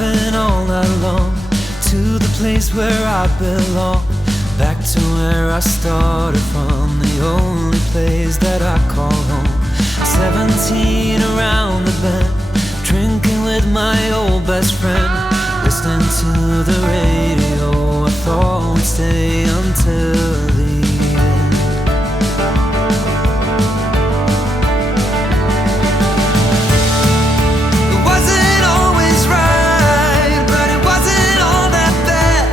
driving all night long to the place where I belong, back to where I started from, the only place that I call home. 17 around the bend, drinking with my old best friend, listening to the radio. I thought we'd stay until the end. It wasn't always right, but it wasn't all that bad.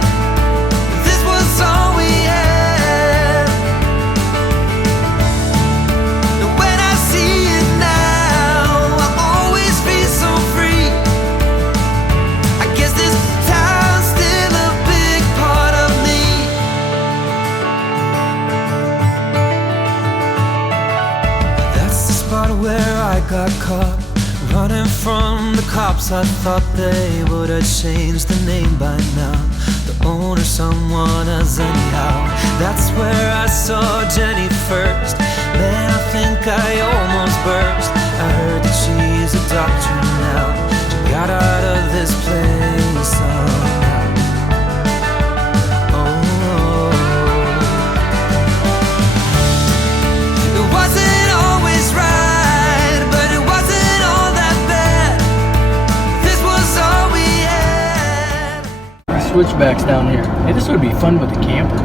This was all we had. And when I see it now, I always feel so free. I guess this town's still a big part of me. That's the spot where I got caught, running from the cops. I thought they would have changed the name by now, the owner someone else anyhow. That's where I saw Jenny first. Man, I think I almost burst. I heard that she's a doctor now. She got out of this place somehow. Oh, it wasn't always right, but it wasn't all that bad. This was all we had. Switchbacks down here. Hey, this would be fun with a camper.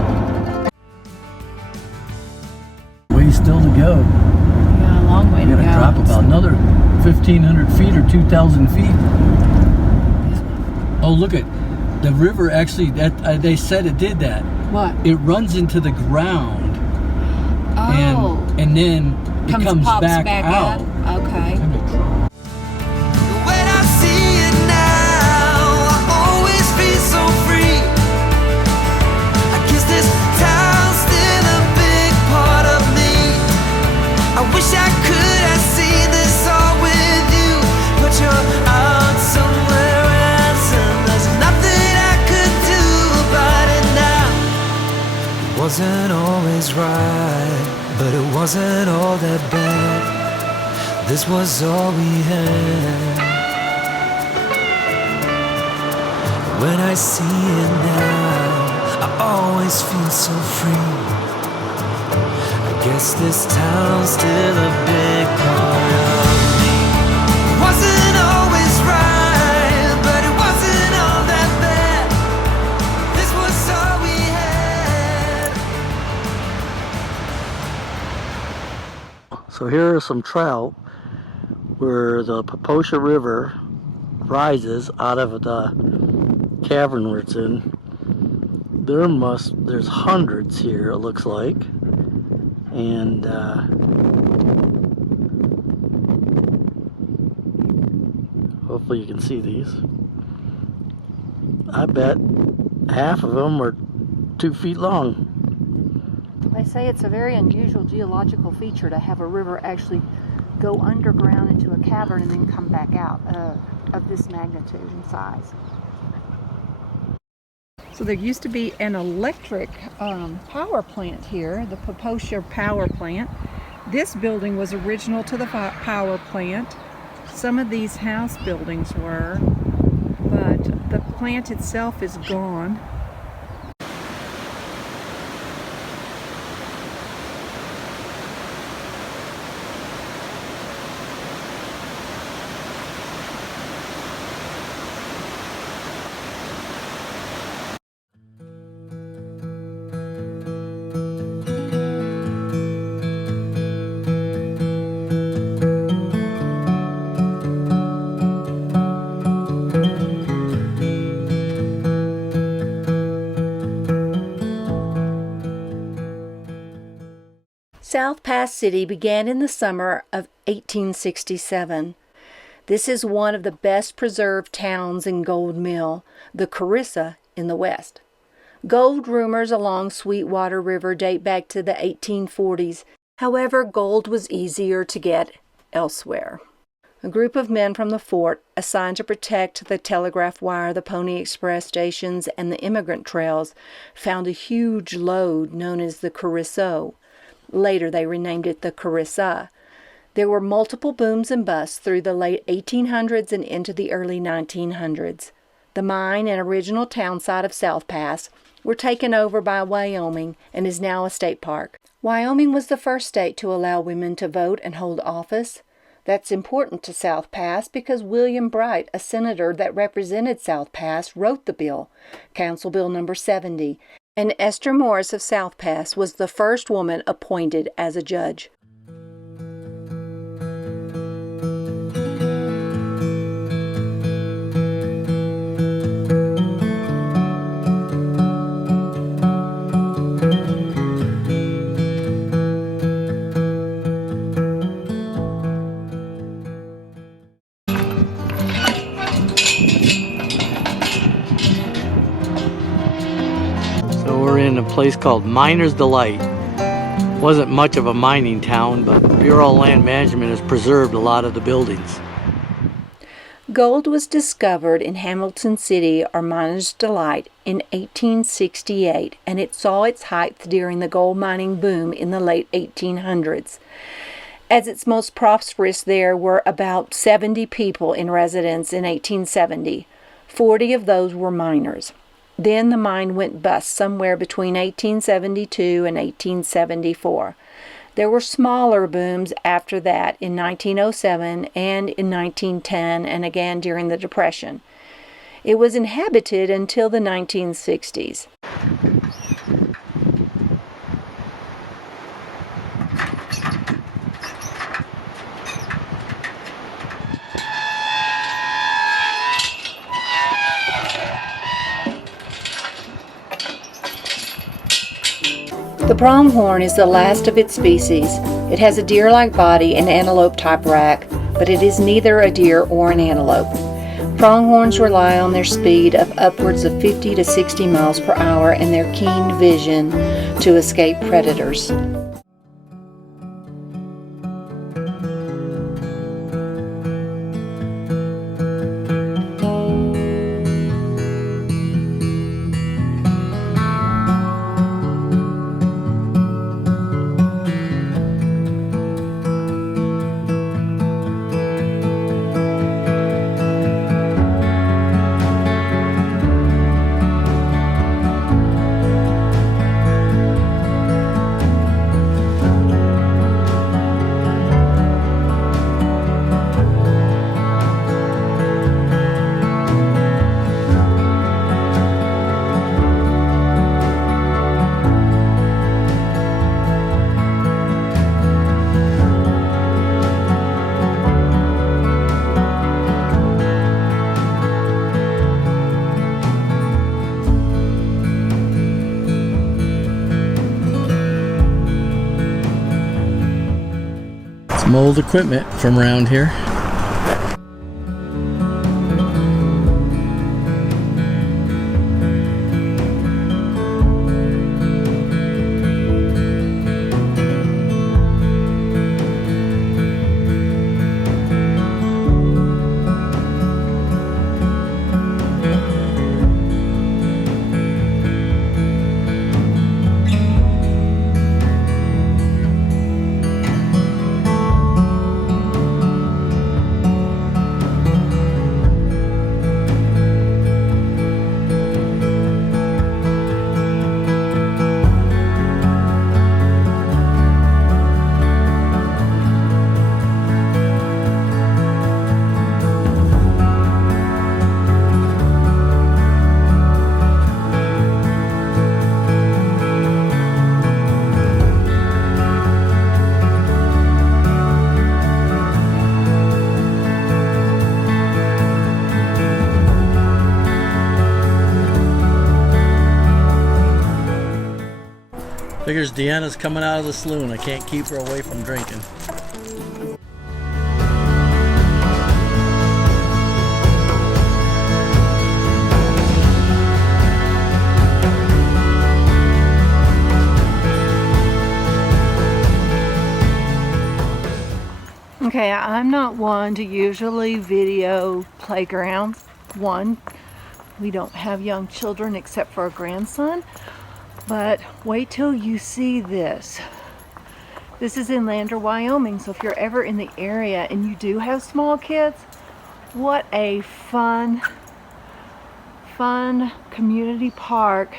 Way still to go. Yeah, a long way to We're go. gonna drop about another 1,500 feet or 2,000 feet. Oh, look at the river. Actually, that they said it did that. What? It runs into the ground, Oh. and then it comes pops back out. Okay. When I see it now, I always feel so free. I guess this town's still a big part of me. I wish I could have seen this all with you, but you're out somewhere else, and there's nothing I could do about it now. It wasn't always right, but it wasn't all that bad. This was all we had. When I see it now, I always feel so free. I guess this town's still a big part of me. It wasn't always right, but it wasn't all that bad. This was all we had. So here are some trout where the Popo River rises out of the cavern where it's in. There's hundreds here, it looks like. And hopefully you can see these. I bet half of them are 2 feet long. They say it's a very unusual geological feature to have a river actually go underground into a cavern and then come back out of this magnitude and size. So there used to be an electric power plant here, the Popo power plant. This building was original to the power plant. Some of these house buildings were, but the plant itself is gone. South Pass City began in the summer of 1867. This is one of the best preserved towns in Gold Mill, the Carissa in the west. Gold rumors along Sweetwater River date back to the 1840s. However, gold was easier to get elsewhere. A group of men from the fort, assigned to protect the telegraph wire, the Pony Express stations, and the immigrant trails, found a huge lode known as the Carissa. Later they renamed it the Carissa. There were multiple booms and busts through the late 1800s and into the early 1900s. The mine and original town site of South Pass were taken over by Wyoming and is now a state park. Wyoming was the first state to allow women to vote and hold office. That's important to South Pass because William Bright, a senator that represented South Pass, wrote the bill, Council Bill number 70, and Esther Morris of South Pass was the first woman appointed as a judge. So we're in a place called Miner's Delight. Wasn't much of a mining town, but Bureau of Land Management has preserved a lot of the buildings. Gold was discovered in Hamilton City, or Miner's Delight, in 1868, and it saw its height during the gold mining boom in the late 1800s. As its most prosperous, there were about 70 people in residence in 1870. 40 of those were miners. Then the mine went bust somewhere between 1872 and 1874. There were smaller booms after that in 1907 and in 1910 and again during the Depression. It was inhabited until the 1960s. The pronghorn is the last of its species. It has a deer-like body and antelope-type rack, but it is neither a deer or an antelope. Pronghorns rely on their speed of upwards of 50 to 60 miles per hour and their keen vision to escape predators. Some old equipment from around here. Figures Deanna's coming out of the saloon. I can't keep her away from drinking. Okay, I'm not one to usually video playgrounds. One, we don't have young children except for a grandson. But wait till you see this. This is in Lander, Wyoming, so if you're ever in the area and you do have small kids, what a fun fun community park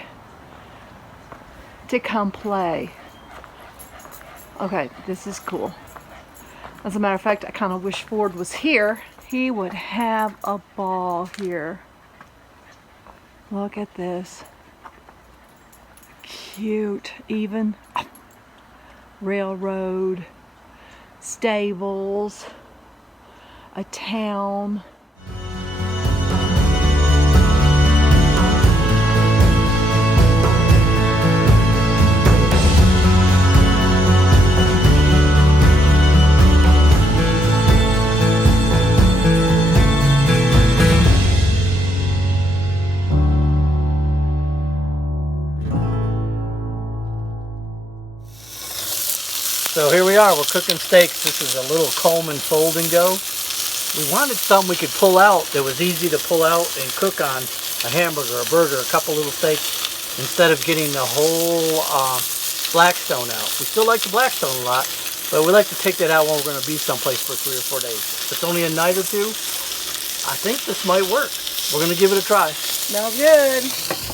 to come play. Okay, this is cool. As a matter of fact, I kind of wish Ford was here. He would have a ball here. Look at this. Cute. Even railroad, stables, a town. So here we are, we're cooking steaks. This is a little Coleman fold and go. We wanted something we could pull out that was easy to pull out and cook on, a hamburger, a burger, a couple little steaks, instead of getting the whole Blackstone out. We still like the Blackstone a lot, but we like to take that out when we're going to be someplace for 3 or 4 days. If it's only a night or two, I think this might work. We're going to give it a try. Smells good.